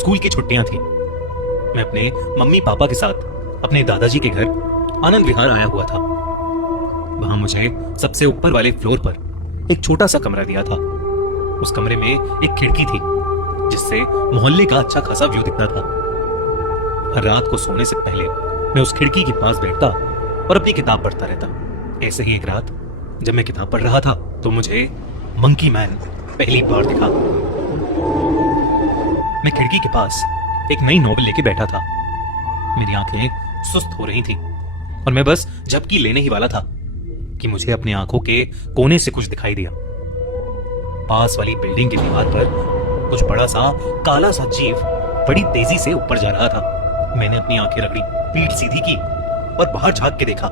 School की छुट्टियां थी। मैं अपने मम्मी पापा के साथ अपने दादाजी के घर आनंद विहार आया हुआ था। वहां मुझे सबसे ऊपर वाले फ्लोर पर एक छोटा सा कमरा दिया था। उस कमरे में एक खिड़की थी जिससे मोहल्ले का अच्छा खासा व्यू दिखता था। हर रात को सोने से पहले मैं उस खिड़की के पास बैठता और अपनी किताब पढ़ता रहता। ऐसे ही एक रात जब मैं किताब पढ़ रहा था तो मुझे मंकी मैन पहली बार दिखा। मैं खिड़की के पास एक नई नॉवेल लेके बैठा था। मेरी आंखें सुस्त हो रही थी और मैं बस झपकी लेने ही वाला था कि मुझे अपनी आंखों के कोने से कुछ दिखाई दिया। पास वाली बिल्डिंग की दीवार पर कुछ बड़ा सा काला सा जीव बड़ी तेजी से ऊपर जा रहा था। मैंने अपनी आंखें रगड़ी, पीठ सीधी की और बाहर झांक के देखा।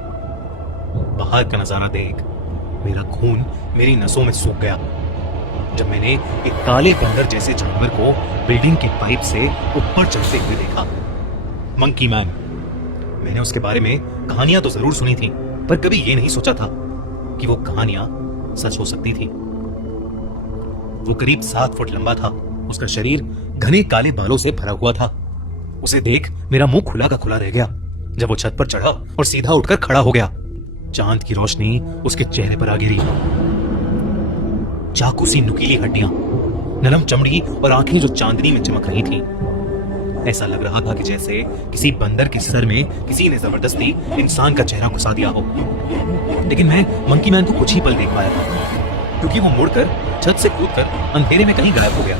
बाहर का नजारा देख मेरा खून मेरी नसों में सूख गया जब मैंने एक काले बंदर जैसे जानवर को बिल्डिंग की पाइप से ऊपर चढ़ते हुए देखा। Monkey man. मैंने उसके बारे में कहानियां तो जरूर सुनी थी, पर कभी ये नहीं सोचा था कि वो कहानियां सच हो सकती थी। वो करीब 7 फुट लंबा था। उसका शरीर घने काले बालों से भरा हुआ था। उसे देख मेरा मुंह खुला का खुला रह गया जब वो छत पर चढ़ा और सीधा उठकर खड़ा हो गया। चांद की रोशनी उसके चेहरे पर आ गिरी। चाकू सी नुकीली हड्डियां, नरम चमड़ी और आंखें जो चांदनी में चमक रही थी। ऐसा लग रहा था कि जैसे किसी बंदर के सर में किसी ने जबरदस्ती इंसान का चेहरा घुसा दिया हो। लेकिन मैं मंकी मैन को कुछ ही पल देख पाया था क्योंकि वो मुड़कर छत से कूदकर अंधेरे में कहीं गायब हो गया।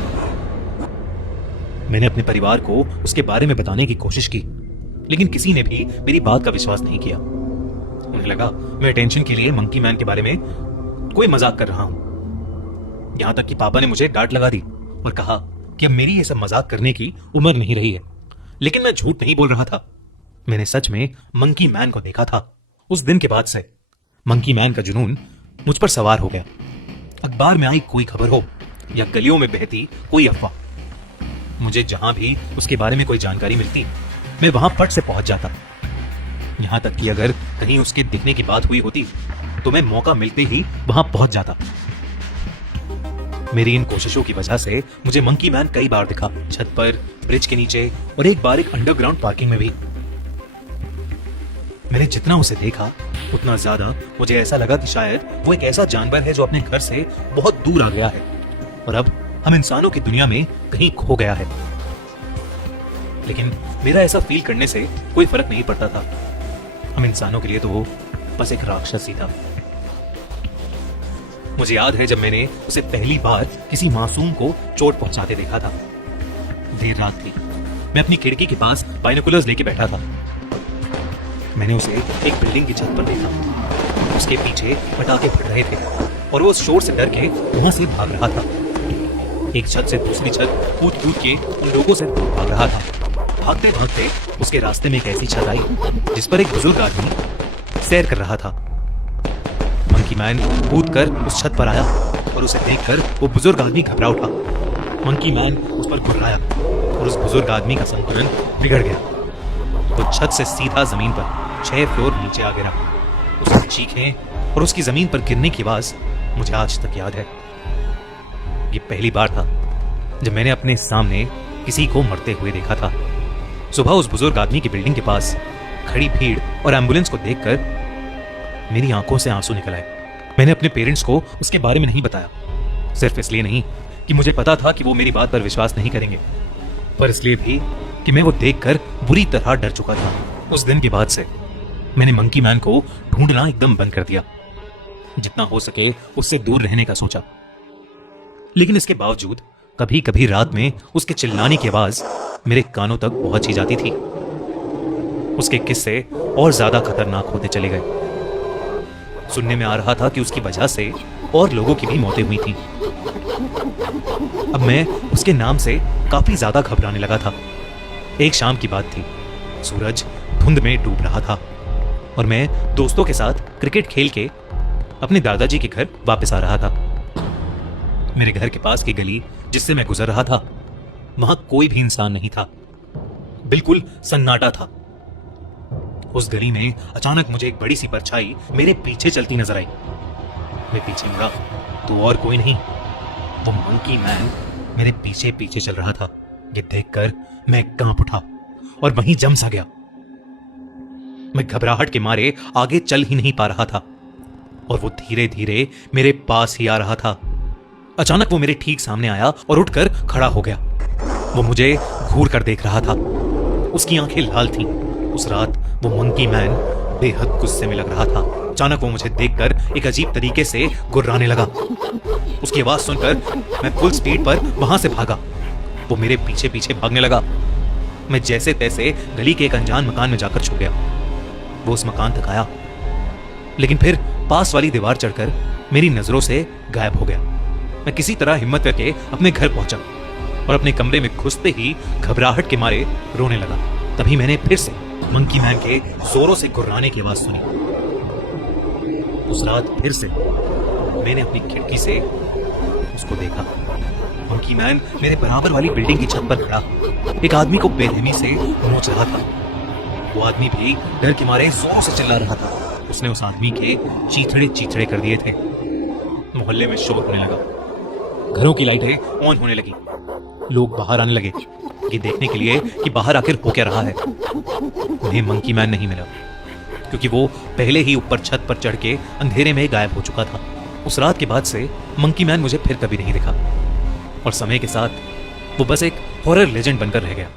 मैंने अपने परिवार को उसके बारे में बताने की कोशिश की, लेकिन किसी ने भी मेरी बात का विश्वास नहीं किया। उन्हें लगा मैं अटेंशन के लिए मंकी मैन के बारे में कोई मजाक कर रहा हूं। यहां तक कि पापा ने मुझे डांट लगा दी और कहा कि अब मेरी ये सब मजाक करने की उम्र नहीं रही है। लेकिन मैं झूठ नहीं बोल रहा था। मैंने सच में मंकी मैन को देखा था। उस दिन के बाद से मंकी मैन का जुनून मुझ पर सवार हो गया। अखबार में आई कोई खबर हो या गलियों में बहती कोई अफवाह, मुझे जहां भी उसके बारे में कोई जानकारी मिलती मैं वहां फट से पहुंच जाता। यहां तक कि अगर कहीं उसके दिखने की बात हुई होती तो मैं मौका मिलते ही वहां पहुंच जाता। मेरी इन कोशिशों की वजह से मुझे मंकी मैन कई बार दिखा, छत पर, ब्रिज के नीचे और एक बार एक अंडरग्राउंड पार्किंग में भी। मैंने जितना उसे देखा उतना ज्यादा मुझे ऐसा लगा कि शायद वो एक ऐसा जानवर है जो अपने घर से बहुत दूर आ गया है और अब हम इंसानों की दुनिया में कहीं खो गया है। लेकिन मेरा ऐसा फील करने से कोई फर्क नहीं पड़ता था। हम इंसानों के लिए तो वो बस एक राक्षस ही था। मुझे याद है जब मैंने उसे पहली बार किसी मासूम को चोट पहुंचाते देखा था। देर रात थी। मैं अपनी खिड़की के पास बाइनोकुलर्स लेके बैठा था। मैंने उसे एक बिल्डिंग की छत पर देखा। उसके पीछे पटाखे फट रहे थे और वो शोर से डर के वहां से भाग रहा था। एक छत से दूसरी छत कूद कूद के उन लोगों से दूर भाग रहा था। भागते भागते उसके रास्ते में एक ऐसी छत आई जिस पर एक बुजुर्ग आदमी सैर कर रहा था। मंकी मैन कूदकर उस छत पर आया और उसे देखकर वो बुजुर्ग आदमी घबरा उठा। मंकी मैन उस पर घुर्राया और उस बुजुर्ग आदमी का संतुलन बिगड़ गया। वो छत से सीधा जमीन पर 6 फ्लोर नीचे आ गिरा। उसकी चीखें और उसकी जमीन पर गिरने की आवाज मुझे आज तक याद है। ये पहली बार था जब मैंने अपने सामने किसी को मरते हुए देखा था। सुबह उस बुजुर्ग आदमी की बिल्डिंग के पास खड़ी भीड़ और एम्बुलेंस को देखकर मेरी आंखों से आंसू निकल आए। मैंने अपने पेरेंट्स को उसके बारे में नहीं बताया, सिर्फ इसलिए नहीं कि मुझे पता था कि वो मेरी बात पर विश्वास नहीं करेंगे, पर इसलिए भी कि मैं वो देखकर बुरी तरह डर चुका था। उस दिन के बाद से मैंने मंकी मैन को ढूंढना एकदम बंद कर दिया। जितना हो सके उससे दूर रहने का सोचा। लेकिन इसके बावजूद कभी कभी रात में उसके चिल्लाने की आवाज मेरे कानों तक पहुंच ही जाती थी। उसके किस्से और ज्यादा खतरनाक होते चले गए। सुनने में आ रहा था कि उसकी वजह से और लोगों की भी मौतें हुई थी। अब मैं उसके नाम से काफी ज्यादा घबराने लगा था। एक शाम की बात थी। सूरज धुंध में डूब रहा था और मैं दोस्तों के साथ क्रिकेट खेल के अपने दादाजी के घर वापस आ रहा था। मेरे घर के पास की गली जिससे मैं गुजर रहा था, वहां कोई भी इंसान नहीं था। बिल्कुल सन्नाटा था। उस गली में अचानक मुझे एक बड़ी सी परछाई मेरे पीछे चलती नजर आई। मैं पीछे मुड़ा तो और कोई नहीं, वो मंकी मैन मेरे पीछे पीछे चल रहा था। ये देखकर मैं कांप उठा और वहीं जम सा गया। मैं घबराहट के मारे आगे चल ही नहीं पा रहा था और वो धीरे धीरे मेरे पास ही आ रहा था। अचानक वो मेरे ठीक सामने आया और उठकर खड़ा हो गया। वो मुझे घूर कर देख रहा था। उसकी आंखें लाल थीं। उस रात वो मंकी मैन बेहद गुस्से में लग रहा था। अचानक वो मुझे देखकर एक अजीब तरीके से गुर्राने लगा। उसकी आवाज सुनकर मैं फुल स्पीड पर वहां से भागा। वो मेरे पीछे पीछे भागने लगा। मैं जैसे तैसे गली के एक अनजान मकान में जाकर छुप गया। वो उस मकान तक आया, लेकिन फिर पास वाली दीवार चढ़कर मेरी नजरों से गायब हो गया। मैं किसी तरह हिम्मत करके अपने घर पहुंचा और अपने कमरे में घुसते ही घबराहट के मारे रोने लगा। तभी मैंने फिर से मंकी मैन के जोरों से गुर्राने की आवाज सुनी। उस रात फिर से मैंने अपनी खिड़की से उसको देखा। मंकी मैन मेरे बराबर वाली बिल्डिंग की छत पर खड़ा एक आदमी को बेरहमी से नोच रहा था। वो आदमी भी डर के मारे जोरों से चिल्ला रहा था। उसने उस आदमी के चीथड़े चीथड़े कर दिए थे। मोहल्ले में शोर होने लगा। घरों की लाइटें ऑन होने लगी। लोग बाहर आने लगे ये देखने के लिए कि बाहर आखिर हो क्या रहा है। उन्हें मंकी मैन नहीं मिला, क्योंकि वो पहले ही ऊपर छत पर चढ़ के अंधेरे में गायब हो चुका था। उस रात के बाद से मंकी मैन मुझे फिर कभी नहीं दिखा और समय के साथ वो बस एक हॉरर लेजेंड बनकर रह गया।